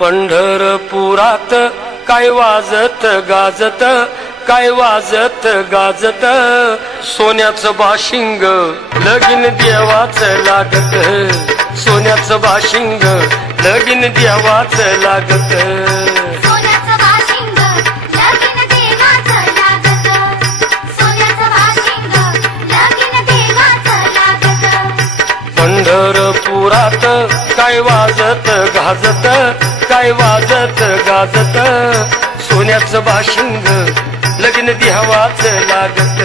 पंढरपुरात काय वाजत गाजत, काय वाजत गाजत, सोन्याचं बाशिंग लगीन देवाचं लागत, सोन्याचं बाशिंग लगीन देवाचं लागत, सोन्याचं बाशिंग लगीन देवाचं लागत, सोन्याचं बाशिंग लगीन देवाचं लागत. पंढरपुरात काय वाजत गाजत, काय वाजत गाजत, सोन्याचं बाशिंग लगीन देवाचं लागत.